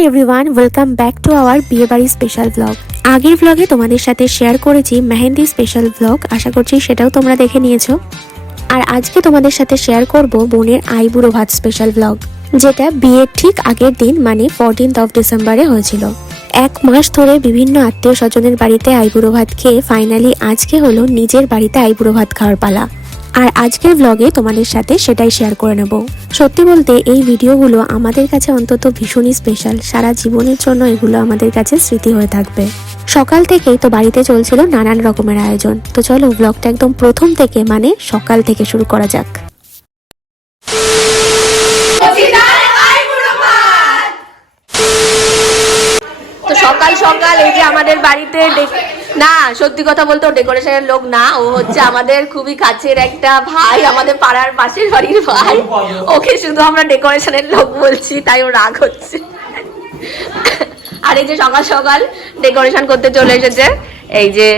Hi everyone welcome back to our বিয়ে বিয়েবাড়ি special blog আগের ব্লগে তোমাদের সাথে শেয়ার করেছি মেহেন্দি স্পেশাল ব্লগ আশা করছি সেটাও তোমরা দেখে নিয়েছো। আর আজকে তোমাদের সাথে শেয়ার করব বোনের আইবুড়ো ভাত স্পেশাল ব্লগ যেটা বিয়ের ঠিক আগের দিন মানে ফোরটিন্থ অফ ডিসেম্বরে হয়েছিল। এক মাস ধরে বিভিন্ন আত্মীয় স্বজনের বাড়িতে আইবুড়ো ভাত খেয়ে ফাইনালি আজকে হলো নিজের বাড়িতে আইবুড়ো ভাত খাওয়ার পালা। আর আজকের ব্লগে তোমাদের সাথে সেটাই শেয়ার করে নেব। সত্যি বলতে, এই ভিডিওগুলো আমাদের কাছে অন্তত ভীষণই স্পেশাল সারা জীবনের জন্য এগুলো আমাদের কাছে স্মৃতি হয়ে থাকবে। সকাল থেকেই তো বাড়িতে চলছিল নানান রকমের আয়োজন। তো চলো ব্লগটা একদম প্রথম থেকে মানে সকাল থেকে শুরু করা যাক তো সকাল সকাল এই যে আমাদের বাড়িতে না, সত্যি কথা বলতে ডেকোরেশনের লোক না, ও হচ্ছে আমাদের খুবই কাছের একটা ভাই, আমাদের পাড়ার পাশের বাড়ির ভাই। ওকে শুধু আমরা ডেকোরেশনের লোক বলছি, তাই ও রাগ হচ্ছে। আর এই যে সকাল সকাল ডেকোরেশন করতে চলে এসেছে, এই যে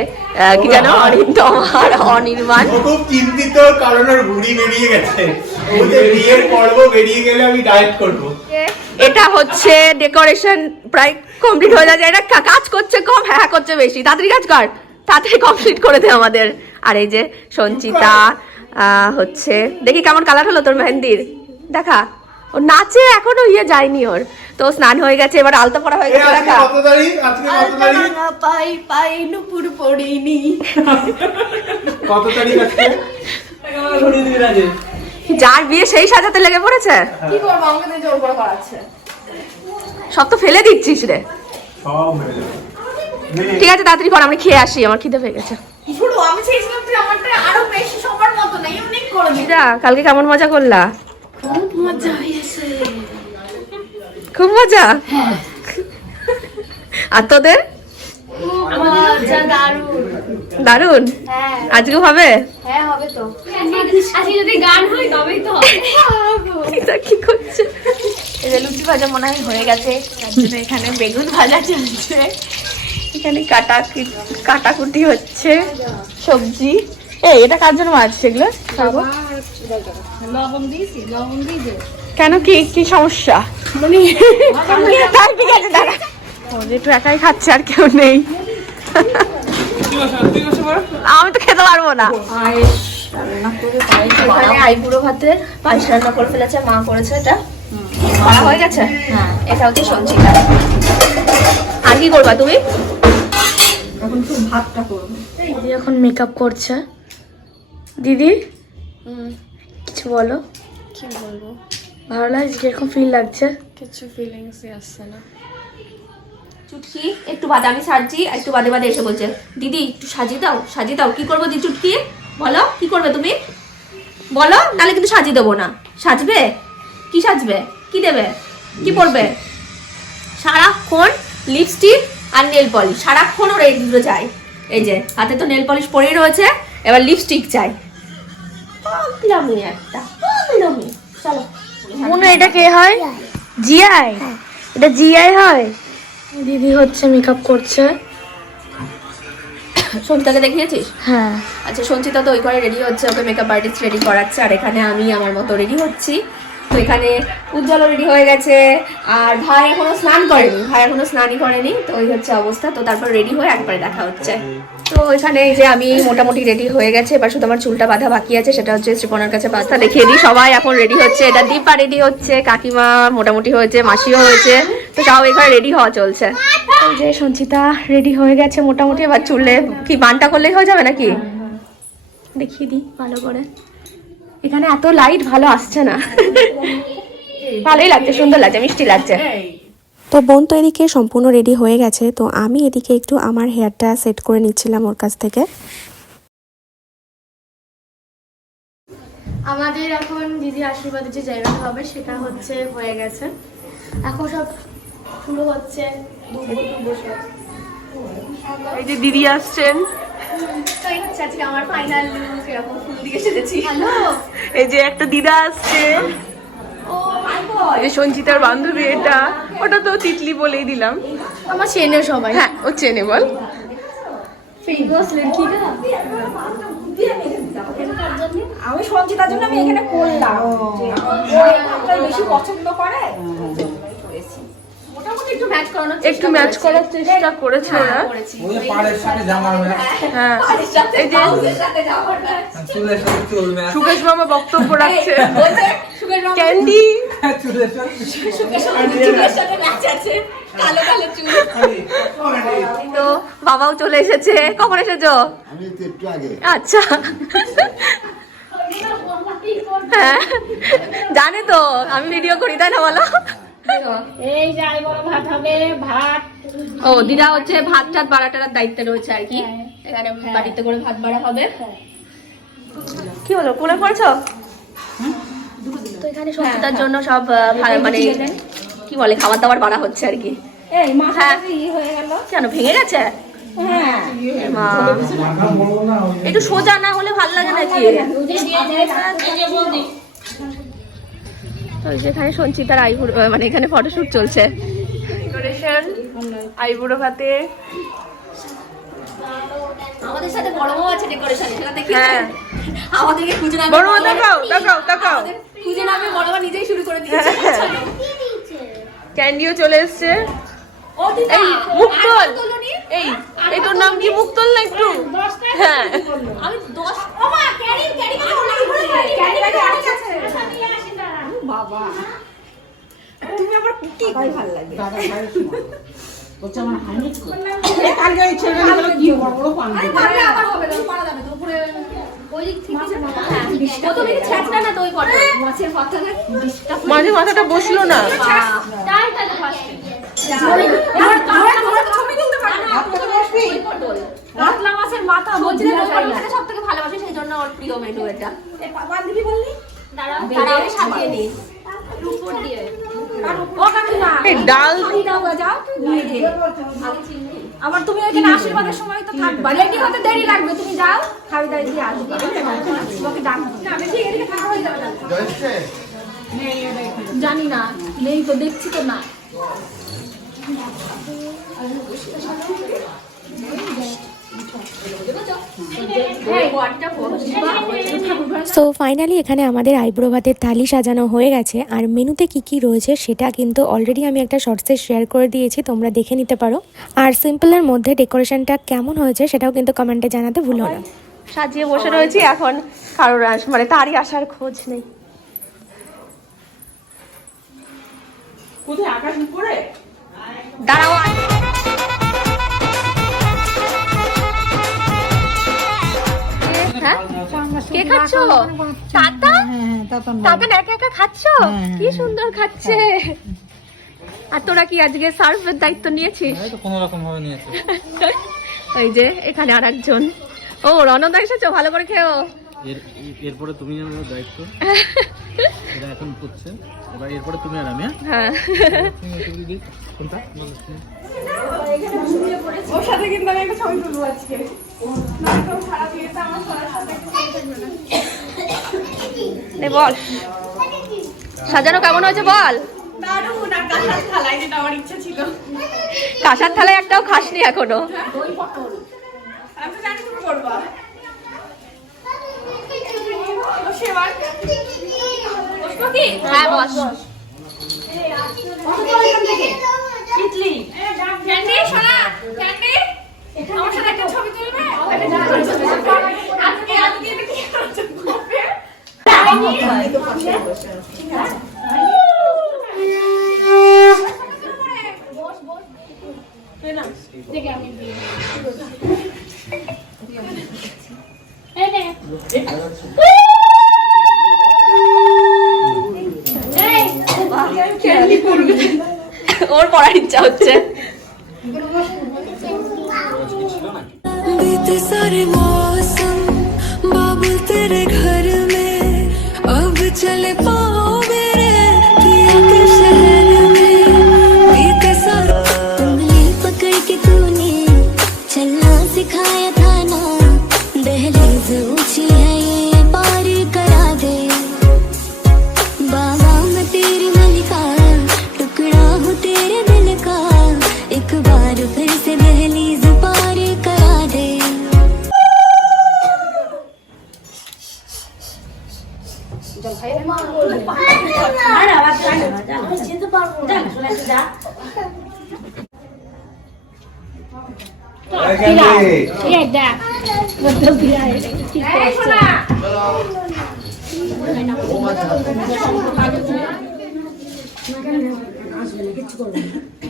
কি জানো অরিন্দম আর অনির্বাণ। খুব চিন্তিত কারণ ওর ভুড়ি বেরিয়ে গেছে। ওতে বিয়ের পর্ব বেরিয়ে গেলে আমি ডায়েট করব। এটা হচ্ছে ডেকোরেশন প্রায় কমপ্লিট হয়ে যাচ্ছে। এটা কাজ করছে কম হ্যাঁ করছে বেশি। তাড়াতাড়ি কাজ কর। তাড়াতাড়ি কমপ্লিট করে দে আমাদের। আর এই যে সঞ্চিতা হচ্ছে দেখি কেমন কালার হলো তোর মেহেন্দির। দেখা। ও নাচে এখনও ইয়ে যায়নি ওর। তো স্নান হয়ে গেছে এবার আলতা পড়া হয়ে গেছে দেখা। কত তারিখ আজকে কত তারিখ পাই পাই নুপুর পড়িনি। কত তারিখ আজকে? যার বিয়ে সেই সাজাতে লেগে পড়েছে? কি করব? আমাকে জোর করে করাচ্ছে। সব তো ফেলে দিচ্ছিস রে। হয়ে ঠিক আছে তাড়াতাড়ি কর আমরা খেয়ে আসি আমার খিদে পেয়ে গেছে। শুরু আমি চেয়েছিলাম তুই আমারটা আরও বেশি সবার মতো না ইউনিক করে দিবি। কালকে কেমন মজা করলা? খুব মজা হয়েছে। খুব মজা? আর তোদের? মজা দারুণ। দারুণ হ্যাঁ। আজকেও হবে? হ্যাঁ হবে তো। আজকে যদি গান হয় তবেই তো দিদা কি করছে? এই যে লুচি ভাজা মনে হয় হয়ে গেছে। তার জন্য এখানে বেগুন ভাজা চলছে। এখানে কাটা কাটাকুটি হচ্ছে সবজি। এই এটা কার জন্য মাছ সেগুলো কেন কি কি সমস্যা? মানে তাই ঠিক আছে দাঁড়া। ও একটু একাই খাচ্ছে আর কেউ নেই। আমি তো খেতে পারব না। এখানে আইবুড়ো ভাতের পায়েস রান্না করে ফেলেছে মা করেছে এটা। করা হয়ে গেছে? হ্যাঁ এটা হচ্ছে সঞ্চিতা আর কি করবা তুমি? এখন শুধু ভাতটা করব। দিদি এখন মেকআপ করছে। দিদি? কিছু বলো? কি বলব? ভালো লাগছে? কীরকম ফিল লাগছে? কিছু ফিলিংসই আসছে না। চুটকি? একটু বাদে আমি সারছি একটু বাদে বাদে এসে বলছে দিদি একটু সাজিয়ে দাও সাজিয়ে দাও কি করব দি চুটকি? বলো কি করবে তুমি? বলো নাহলে কিন্তু সাজিয়ে দেবো না। সাজবে? কি সাজবে? কি দেবে? কি পরবে? সারাক্ষণ লিপস্টিক আর নেল পলিশ সারাক্ষণ ওর দুটো চাই এই যে হাতে তো নেল পলিশ পরেই রয়েছে এবার লিপস্টিক চাই পাগলামি একটা পাগলামি। চলো মনে এটা কে হয়? জিআই এটা জিআই হয়? দিদি হচ্ছে মেকআপ করছে। সঞ্চিতাকে দেখিয়েছিস? হ্যাঁ। আচ্ছা সঞ্চিতা তো ওই ঘরে রেডি হচ্ছে ওকে মেকআপ আর্টিস্ট রেডি করাচ্ছে আর এখানে আমি আমার মতো রেডি হচ্ছি। তো এখানে উজ্জ্বল রেডি হয়ে গেছে আর ভাই এখনও স্নান করেনি ভাই এখনও স্নানই করেনি তো ওই হচ্ছে অবস্থা। তো তারপর রেডি হয়ে একবারে দেখা হচ্ছে। তো এখানে যে আমি মোটামুটি রেডি হয়ে গেছে। এবার শুধু আমার চুলটা বাঁধা বাকি আছে, সেটা হচ্ছে শ্রীপনার কাছে বাঁধা। দেখিয়ে দিই, সবাই এখন রেডি হচ্ছে। এটা দীপা রেডি হচ্ছে, কাকিমা মোটামুটি হয়েছে, মাসিও হয়েছে। তো সব এখানে রেডি হওয়া চলছে। যে সঞ্চিতা রেডি হয়ে গেছে মোটামুটি। এবার চুলে কি বানটা করলেই হয়ে যাবে নাকি? দেখিয়ে দিই ভালো করে। এখানে এত লাইট ভালো আসছে না। ভালোই লাগছে, সুন্দর লাগছে, মিষ্টি লাগছে। তো বোন তো এদিকে সম্পূর্ণ রেডি হয়ে গেছে তো আমি এদিকে একটু আমার হেয়ারটা সেট করে নিচ্ছিলাম ওর কাছ থেকে। আমাদের এখন দিদি আশীর্বাদের যে জায়গাটা হবে সেটা হচ্ছে হয়ে গেছে। এখন সব শুরু হচ্ছে। এই যে দিদি আসছেন। এই আমার ফাইনাল লুক এরকম ফুল দিয়ে সেজেছি। হ্যালো এই যে একটা দিদা আসছে। যে সঞ্চিতার বান্ধবী এটা। ওটা তো তিতলি বলেই দিলাম। আমার চেনে সবাই। হ্যাঁ ও চেনে বল। আমি সঞ্চিতার জন্য আমি এখানে করলাম। বেশি পছন্দ করে। একটু ম্যাচ করানোর একটু ম্যাচ করার চেষ্টা করেছে ওরা। ওই পাড়ের সাথে জামার ম্যাচ হ্যাঁ। পাড়ের সাথে এই যে। চুলের সাথে চুল ম্যাচ সুকেশ মামা বক্তব্য রাখছে। ক্যান্ডি। তো বাবাও চলে এসেছে। কখন এসেছ? আমি তো একটু আগে। আচ্ছা। হ্যাঁ। জানে তো আমি ভিডিও করি তাই না বলো? এই যাই বড় ভাত হবে ভাত। ও দিদা হচ্ছে ভাত টাত বাড়াটার দায়িত্বে রয়েছে আর কি। এখানে বাড়িতে করে ভাত বাড়া হবে। কি হলো কোলে পড়েছো তো এখানে সত্যতার জন্য সব আহ, মানে কি বলে খাবার দাবার বাড়া হচ্ছে আর কি। হ্যাঁ। ই হয়ে গেল। কেন ভেঙে গেছে? হ্যাঁ। একটু সোজা না হলে ভালো লাগে নাকি? তো যেখানে সঞ্চিতার আইবুর মানে এখানে ফটোশুট চলছে ডেকোরেশন আইবুড়ো ভাতে আমাদের সাথে বড় বউ আছে ডেকোরেশনে সেটা দেখি হ্যাঁ। আমাদেরকে খুঁজে না বড় তাকাও তাকাও তাকাও খুঁজে না বড় মা নিজেই শুরু করে দিয়েছে ক্যান্ডিও চলে এসছে এই মুক্তল এই এই তোর নাম কি মুক্তল না একটু হ্যাঁ আমি ক্যারি ক্যারি ক্যারি বাবা। তুমি আবার কি। ভালো লাগে। ওই না মাঝে মাথাটা বসল না। তাই তাই ফার্স্টে ছবি তুলতে পারবে না। কাতলা মাছের মাথা সব থেকে ভালোবাসে সেই জন্য ওর প্রিয় মেনু এটা। বান্ধবী বললি? দাঁড়াও আমি সাজিয়ে নিই। ডাল তুমি দাও গো, যাও নিয়ে যে আবার তুমি এখানে আশীর্বাদের সময় তো থাকবা। রেডি হতে দেরি লাগবে তুমি যাও। খাবি দাবি দিয়ে আসবে। তোমাকে ডাকবো। না ঠিক এদিকে থাকা হয়ে যাবে জানি না নেই তো দেখছি তো না। সো ফাইনালি এখানে আমাদের আইব্রো ভাতের থালি সাজানো হয়ে গেছে। আর মেনুতে কি কি রয়েছে সেটা কিন্তু অলরেডি আমি একটা শর্টসে শেয়ার করে দিয়েছি তোমরা দেখে নিতে পারো। আর সিম্পলের মধ্যে ডেকোরেশনটা কেমন হয়েছে সেটাও কিন্তু কমেন্টে জানাতে ভুলো না। সাজিয়ে বসে রয়েছি এখন। কারোর আস মানে তারই আসার খোঁজ নেই। কোথায়? আকাশ উপরে? দাঁড়াও হ্যাঁ? কে খাচ্ছ? তাতা? তাতা একা একা খাচ্ছ? কি সুন্দর খাচ্ছে। আর তোরা কি আজকে সার্ভের দায়িত্ব নিয়েছিস? তো কোনো রকম ভাবে নিয়েছে। ওই যে এখানে আর একজন ও রণদা এসেছ ভালো করে খেও এরপরে তুমি আমার দায়িত্ব। এটা এখন করছে এবার এরপরে তুমি আর আমি হ্যাঁ? তুমি এটুকু দিই কোনটা নে বল। সাজানো কেমন হয়েছে বল। কাঁসার থালায় একটাও খাসনি এখনও। হ্যাঁ বস। ক্যান্ডি সোনা ক্যান্ডি আমার সাথে একটা ছবি তুলবে? আজকে আজকে এটা কি করবে? ওর পড়ার ইচ্ছা হচ্ছে। 두달 넘네.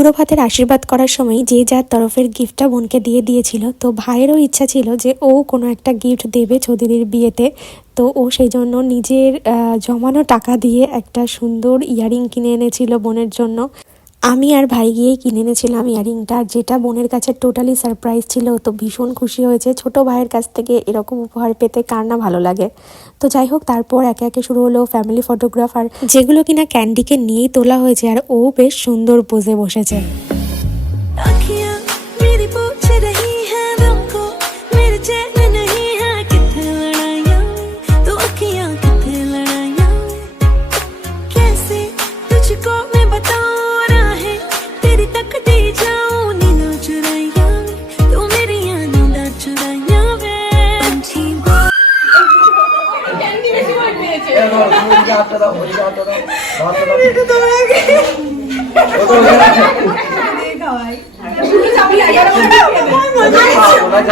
আইবুড়ো ভাতের আশীর্বাদ করার সময় যে যার তরফের গিফটটা বোনকে দিয়ে দিয়েছিল, তো ভাইয়েরও ইচ্ছা ছিল যে ও কোনো একটা গিফট দেবে চৌধুরীর বিয়েতে। তো ও সেই জন্য নিজের জমানো টাকা দিয়ে একটা সুন্দর ইয়ারিং কিনে এনেছিল বোনের জন্য। আমি আর ভাই গিয়েই কিনে এনেছিলাম ইয়ারিংটা, যেটা বোনের কাছে টোটালি সারপ্রাইজ ছিল। তো ভীষণ খুশি হয়েছে। ছোট ভাইয়ের কাছ থেকে এরকম উপহার পেতে কার না ভালো লাগে। তো যাই হোক, তারপর একে একে শুরু হলো ফ্যামিলি ফটোগ্রাফার যেগুলো কিনা ক্যান্ডিকে নিয়েই তোলা হয়েছে, আর ও বেশ সুন্দর পোজে বসেছে।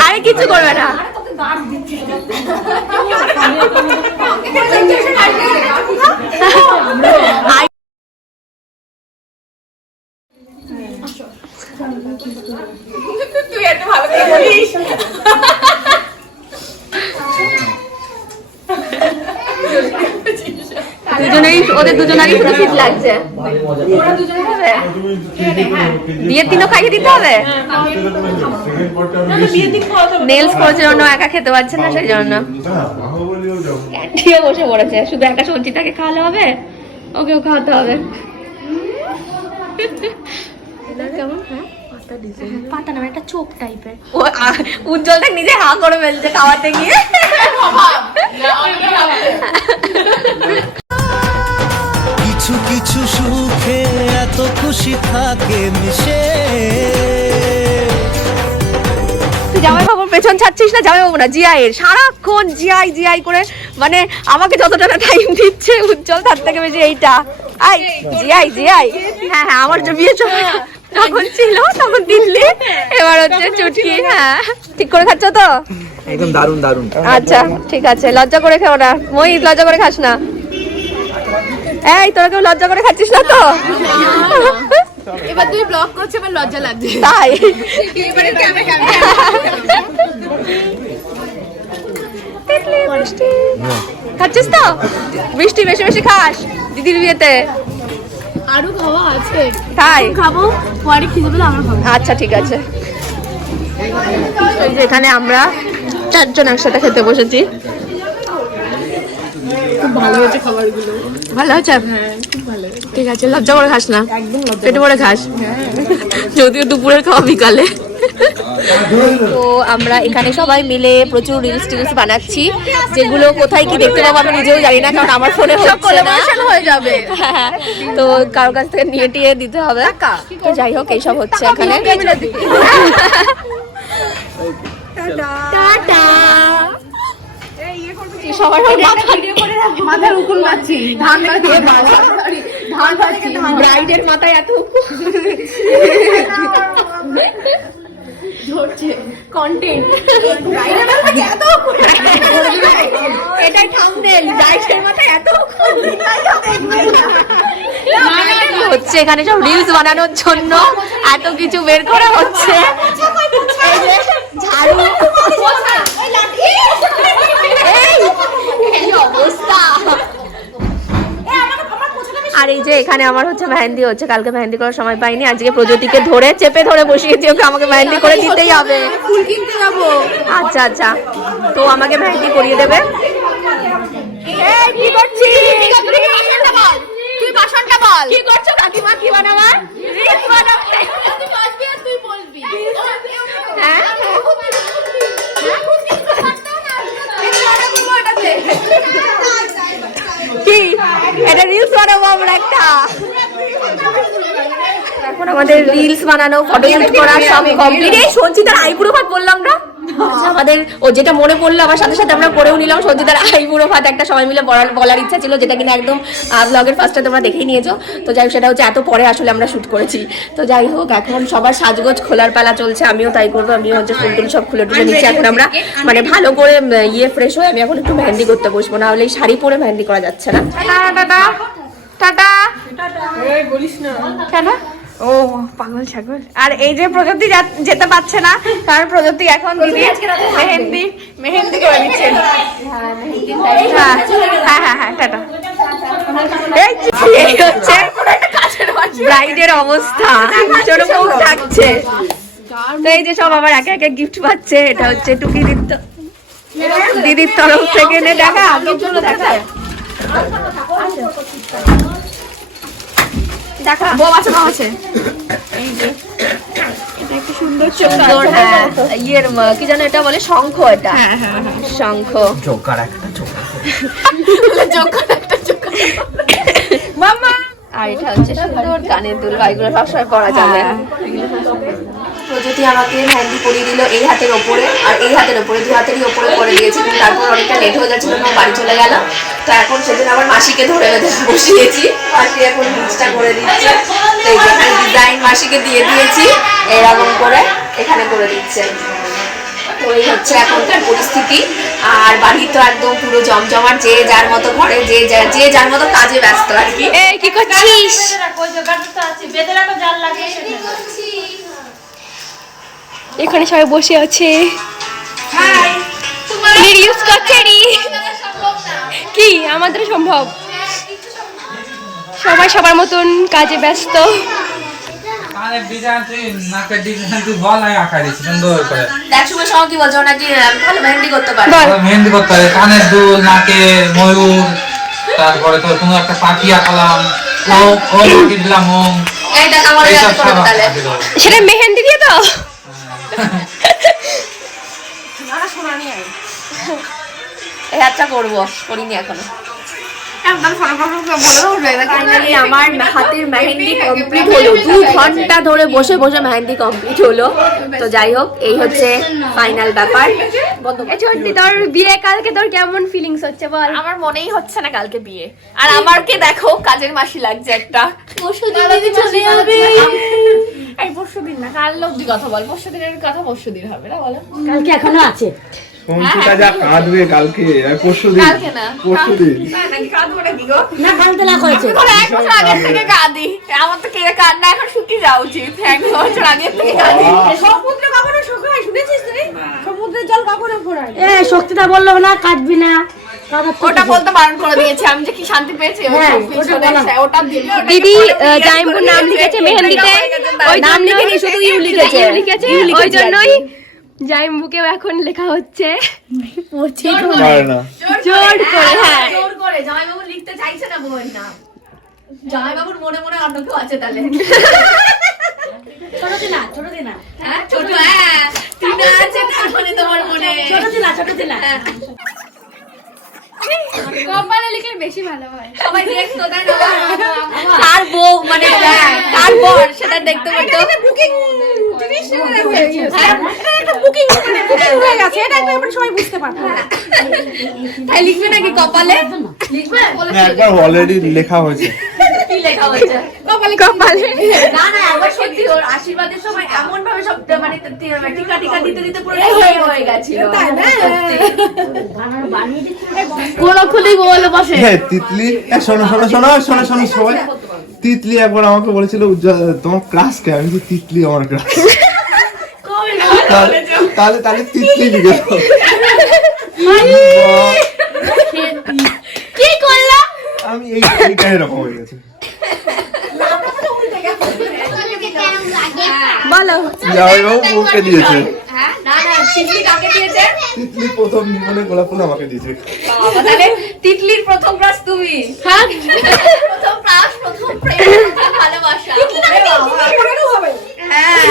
আরে কিছু করবে না তুই এত ভালো করে বলিস দুজনেরই ওদের দুজনেরই শুধু ফিট লাগছে। ওরা দুজনে খাবে? বিয়ের দিনও খাইয়ে দিতে হবে? নেলস করার জন্য একা খেতে পারছে না সেই জন্য। ক্যান্টিনে বসে পড়েছে। শুধু একা সঞ্চিতাকে খাওয়ালে হবে? ওকেও খাওয়াতে হবে। কেমন? হ্যাঁ পাতা না একটা চোখ টাইপের ও উজ্জ্বল দেখ নিজে হা করে ফেলছে খাওয়াতে গিয়ে। কিছু কিছু সুখে এত খুশি থাকে মিশে। তুই জামাই বাবুর পেছন ছাড়ছিস না? জামাই বাবু না জিয়াইয়ের সারাক্ষণ জিয়াই জিয়াই করে মানে আমাকে যতটা টাইম দিচ্ছে উজ্জ্বল তার থেকে বেশি এইটা। আই জিয়াই জিয়াই হ্যাঁ হ্যাঁ আমার যে বিয়ের সময় তখন ছিল তখন দিল্লি। এবার হচ্ছে চুটকি হ্যাঁ। ঠিক করে খাচ্ছ তো? একদম দারুণ দারুণ। আচ্ছা ঠিক আছে। লজ্জা করে খেও না। মই লজ্জা করে খাস না। এই তোরা কেউ লজ্জা করে খাচ্ছিস না তো? এবার তুই ব্লগ করছে আমার লজ্জা লাগছে। তাই? খাচ্ছিস তো? বৃষ্টি বেশি বেশি খাস দিদির বিয়েতে। আরও খাওয়া আছে। তাই? খাব পরে খিদে পেলে আমরা খাব। আচ্ছা ঠিক আছে। এই যে এখানে আমরা চারজন একসাথে খেতে বসেছি। খুব ভালো হয়েছে খাবারগুলো। ভালো হয়েছে হ্যাঁ ঠিক আছে লজ্জা করে খাস না। পেটে ভরে খাস। যদিও দুপুরের খাওয়া বিকালে। তো আমরা এখানে সবাই মিলে প্রচুর রিলস টিলস বানাচ্ছি। যেগুলো কোথায় কি দেখতে পাবো আমি নিজেও জানি না কারণ আমার ফোনে হচ্ছে না। হয়ে যাবে। হ্যাঁ, তো কারোর কাছ থেকে নিয়ে টিয়ে দিতে হবে। তো যাই হোক এইসব হচ্ছে এখানে। টাটা। সবার মাথার উকুল মারছি ধান দিয়ে ব্রাইডের মাথায় এত কন্টেন্ট এটাই থাম্বনেল ব্রাইডের মাথায় এত হচ্ছে এখানে সব রিলস বানানোর জন্য। এত কিছু বের করা হচ্ছে। ঝাড়ু এই, এই অবস্থা আর এই যে এখানে আমার হচ্ছে মেহেন্দি হচ্ছে কালকে মেহেন্দি করার সময় পাইনি আজকে প্রযুতিকে ধরে চেপে ধরে বসিয়েছি ওকে আমাকে মেহেন্দি করে দিতেই হবে। ফুল কিনতে যাব। আচ্ছা আচ্ছা। তো আমাকে মেহেন্দি করিয়ে দেবে। কি করছিস? তুই বাসনটা বল কি করছ কাকিমা? কি বানাবার? রিলস বানাবে? হ্যাঁ? এটা রিলস বানাবো আমরা একটা এখন আমাদের রিলস বানানো ফটো শুট করা সব কমপ্লিট এই সঞ্চিতার আইবুড়ো ভাত বললাম না আচ্ছা, আমাদের ও যেটা মনে পড়ল আমার সাথে সাথে আমরা করেও নিলাম। সঞ্চিতার আইবুড়ো ভাত একটা সবাই মিলে বলার বলার ইচ্ছা ছিল যেটা কিনা একদম ব্লগের ফার্স্টে তোমরা দেখেই নিয়েছো। তো যাই হোক সেটা হচ্ছে এত পরে আসলে আমরা শুট করেছি। তো যাই হোক এখন সবার সাজগোজ খোলার পালা চলছে আমিও তাই করব আমিও হচ্ছে ফুল টুল সব খুলে টুলে নিচ্ছি। এখন আমরা মানে ভালো করে ইয়ে ফ্রেশ হয়ে আমি এখন একটু মেহেন্দি করতে বসবো না হলে এই শাড়ি পরে মেহেন্দি করা যাচ্ছে না। টাটা। টাটা কেন? ও পাগল ছাগল আর এই যে প্রযুক্তি যা- যেতে পারছে না কারণ প্রযুক্তি এখন দিদি মেহেন্দি মেহেন্দি করে দিচ্ছে হ্যাঁ হ্যাঁ হ্যাঁ হ্যাঁ টাটা এই এই হচ্ছে ব্রাইডের অবস্থা ছোট থাকছে তো এই যে সব আবার একে একে গিফট পাচ্ছে এটা হচ্ছে টুকি দিদির তরফ থেকে নে দেখা দেখা দেখা বউ আছে সুন্দর হ্যাঁ ইয়ের কি জানো এটা বলে? শঙ্খ এটা। শঙ্খ। জোকার একটা জোকার মামা আর এটা হচ্ছে সুন্দর কানের দুল এগুলো সবসময় পরা যাবে। প্রযুতি আমাকে মেহেন্দি পরিয়ে দিল এই হাতের ওপরে আর এই হাতের ওপরে দু হাতেরই ওপরে করে দিয়েছি। কিন্তু তারপর অনেকটা লেট হয়ে যাচ্ছিল না বাড়ি চলে গেল তো এখন সেদিন আমার মাসিকে ধরে বেঁধে বসিয়েছি। মাসি এখন নিচটা করে দিচ্ছে। তো এই যে ডিজাইন মাসিকে দিয়ে দিয়েছি এরকম করে এখানে করে দিচ্ছে। তো এই হচ্ছে এখনকার পরিস্থিতি। আর বাড়ি তো একদম পুরো জমজমাট যে যার মতো ঘরে যে যা- যে যার মতো কাজে ব্যস্ত আর কি। এই কি করছিস? এখানে সবাই বসে আছে করছে কি আমাদের সম্ভব সবাই সবার মতন কাজে ব্যস্ত কানের তারপর মেহেন্দি করতে হবে কানের দুল নাকের ময়ূর তারপরে তোর কোনো একটা পাখি আঁকালাম ও দিলাম। সেটা মেহেন্দি দিয়ে তো এই হাতটা করব করিনি এখনও। ফাইনালি আমার হাতের মেহেন্দি কমপ্লিট হলো। দু ঘণ্টা ধরে বসে বসে মেহেন্দি কমপ্লিট হলো। তো যাই হোক এই হচ্ছে ফাইনাল ব্যাপার। সত্যি তোর বিয়ে কালকে তোর কেমন ফিলিংস হচ্ছে বল? আমার মনেই হচ্ছে না কালকে বিয়ে। আর আমারকে দেখো কাজের মাসি লাগছে একটা। এই পরশু দিন না কাল অব্দি কথা বল। পরশু দিনের কথা পরশু দিন হবে না বলো? কালকে এখনও আছে। সঞ্চিতা যা কাঁদবে কালকে পরশু দিন পরশু দিন। না কালকে না করেছে এখন এক বছর আগে থেকে কাঁদি। আমার তো কে কান্না এখন শুকিয়ে যাওয়া উচিত। এক বছর আগে থেকে কাঁদি। সমুদ্র কখনো শুকায় শুনেছিস তুই? সমুদ্রের জল কখনো ফোরায় এ শক্তিটা বলল না কাঁদবি না। ওটা বলতে বারণ করে দিয়েছে আমি যে কি শান্তি পেয়েছি হ্যাঁ, ওটা ওটা দিদি নাম লিখেছে মেহেন্দিতে। ওই নাম লিখেনি শুধু ইউ লিখেছে। লিখেছে। ওই জন্যই জাইম্বুকেও এখন লেখা হচ্ছে। জোর করে। হ্যাঁ জোর করে জামাইবাবু লিখতে চাইছে না বউয়ের নাম। জামাইবাবুর মনে মনে অন্য কেউ আছে তাহলে? ছোট দিনা ছোট দিনা। হ্যাঁ ছোট হ্যাঁ টিনা আছে তার মানে তোমার মনে। ছোট দিনা ছোট দিনা। কপালে লিখে বেশি ভালো হয়। সবাই দেখতো তাই না? কার বউ মানে হ্যাঁ, কার বর সেটা দেখতে পারতো বুকিং বুকিং হয়ে গেছে। এটা একটু এবার সবাই বুঝতে পারবে। তাই লিখবে নাকি কপালে? না, একবার অলরেডি লেখা হয়েছে। লেখা হয়েছে? কপালে না না একবার সত্যি ওর আশীর্বাদের সময় এমন ভাবে সব মানে টিকা টিকা দিতে দিতে পুরো হয়ে গেছিল। সত্যি। কোনো খুলি বলে বসে। হ্যাঁ তিতলি। শোনো শোনো শোনো শোনো শোনো সবাই। তিতলি একবার আমাকে বলেছিল উজ্জ্বল তোমার ক্লাস কে? আমি বলছি, তিতলি আমার ক্লাস তাহলে তাহলে তিতলি লিখে কি আমি এই এইটাই এরকম হয়ে গেছে। বলো। দিয়েছে। হ্যাঁ দিয়েছে? তিতলি প্রথম জীবনে গোলাপ ফুল আমাকে দিয়েছে। তিতলির প্রথম ক্রাশ তুমি। হ্যাঁ। প্রথম ক্রাশ প্রথম প্রেম ভালোবাসা। হ্যাঁ।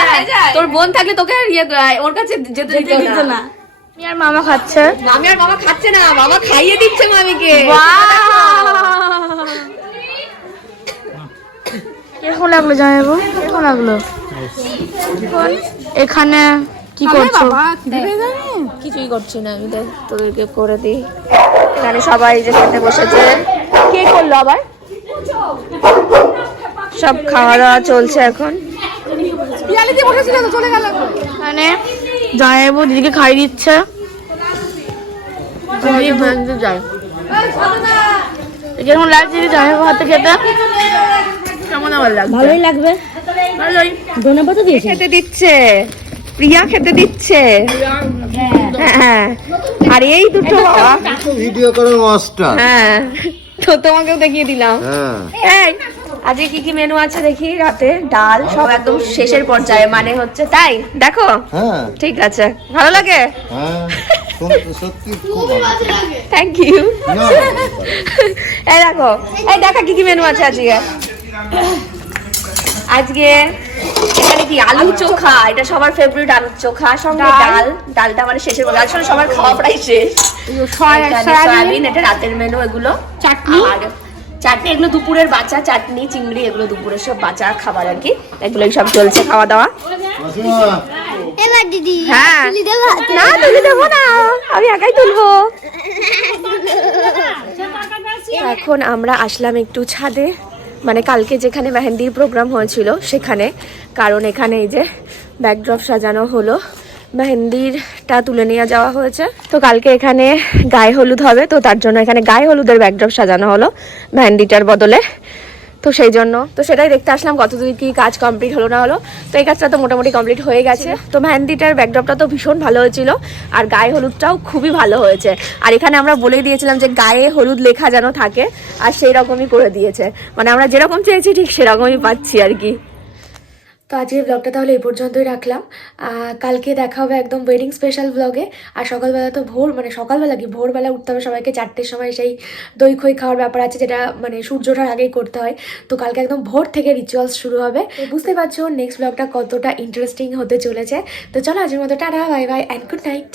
হয়ে। তোর বোন থাকলে তোকে ইয়ে ওর কাছে যেতে দিত না। আমি আর মামা খাচ্ছে। মামি আর বাবা খাচ্ছে না বাবা খাইয়ে দিচ্ছে মামিকে। কীরকম লাগল কীরকম লাগল এখানে কি করছ? কিছুই করছি না আমি তো তোদেরকে করে দিই। এখানে সবাই যে খেতে বসেছে। কে করল আবার? সব খাওয়া দাওয়া চলছে এখন। এখানে জামাইবু দিদিকে খাইয়ে দিচ্ছে। কেমন লাগছে দিদি জামাইবু হাতে খেতে। কেমন আমার লাগছে? ভালোই লাগবে। ধনে পাতা খেতে দিচ্ছে। প্রিয়া খেতে দিচ্ছে। হ্যাঁ আর এই দুটো বাবা। ভিডিও করো মাস্টার। হ্যাঁ। তো তোমাকেও দেখিয়ে দিলাম। হ্যাঁ। আজকে কি কি মেনু আছে দেখি রাতে? ডাল সব একদম শেষের পর্যায়ে মানে হচ্ছে তাই? দেখো? হ্যাঁ। ঠিক আছে। ভালো লাগে? হ্যাঁ। সত্যি খুব থ্যাংক ইউ এই দেখো। এই দেখা কি কি মেনু আছে আজকে? আজকে এখানে কি আলু চোখা? এটা সবার ফেভারিট আলু চোখা। সঙ্গে ডাল। ডালটা মানে শেষের বলে আসলে সবার খাওয়া প্রায় শেষ। সয়াবিন? এটা রাতের মেনু এগুলো। চাটনি? আর চাটনি এগুলো দুপুরের বাচ্চা চাটনি চিংড়ি এগুলো দুপুরের সব বাচ্চা খাবার আর কি। এগুলো সব চলছে খাওয়া দাওয়া। এবার দিদি হ্যাঁ। না তুলে দেবো না। আমি একাই তুলবো। এখন আমরা আসলাম একটু ছাদে। মানে কালকে যেখানে মেহেন্দির প্রোগ্রাম হয়েছিল, সেখানে। কারণ এখানে এই যে ব্যাকড্রপ সাজানো হলো, মেহেন্দিরটা তুলে নিয়ে যাওয়া হয়েছে। তো কালকে এখানে গায়ে হলুদ হবে, তো তার জন্য এখানে গায়ে হলুদের ব্যাকড্রপ সাজানো হলো, মেহেন্দিটার বদলে। তো সেই জন্য। তো সেটাই দেখতে আসলাম কতদূর কি কাজ কমপ্লিট হলো না হলো। তো এই কাজটা তো মোটামুটি কমপ্লিট হয়ে গেছে। তো মেহেন্দিটার ব্যাকড্রপটা তো ভীষণ ভালো হয়েছিল আর গায়ে হলুদটাও খুবই ভালো হয়েছে। আর এখানে আমরা বলেই দিয়েছিলাম যে গায়ে হলুদ লেখা যেন থাকে আর সেই রকমই করে দিয়েছে। মানে আমরা যেরকম চেয়েছি ঠিক সেরকমই পাচ্ছি আর কি। তো আজকের ব্লগটা তাহলে এই পর্যন্তই রাখলাম। কালকে দেখা হবে একদম ওয়েডিং স্পেশাল ব্লগে আর সকালবেলা তো ভোর মানে সকালবেলা কি? ভোরবেলা উঠতে হবে সবাইকে, চারটের সময় সেই দই খই খাওয়ার ব্যাপার আছে যেটা মানে সূর্য ওঠার আগেই করতে হয়। তো কালকে একদম ভোর থেকে রিচুয়ালস শুরু হবে। বুঝতে পারছ নেক্সট ব্লগটা কতটা ইন্টারেস্টিং হতে চলেছে। তো চলো আজকের মতো, tata bye bye and good night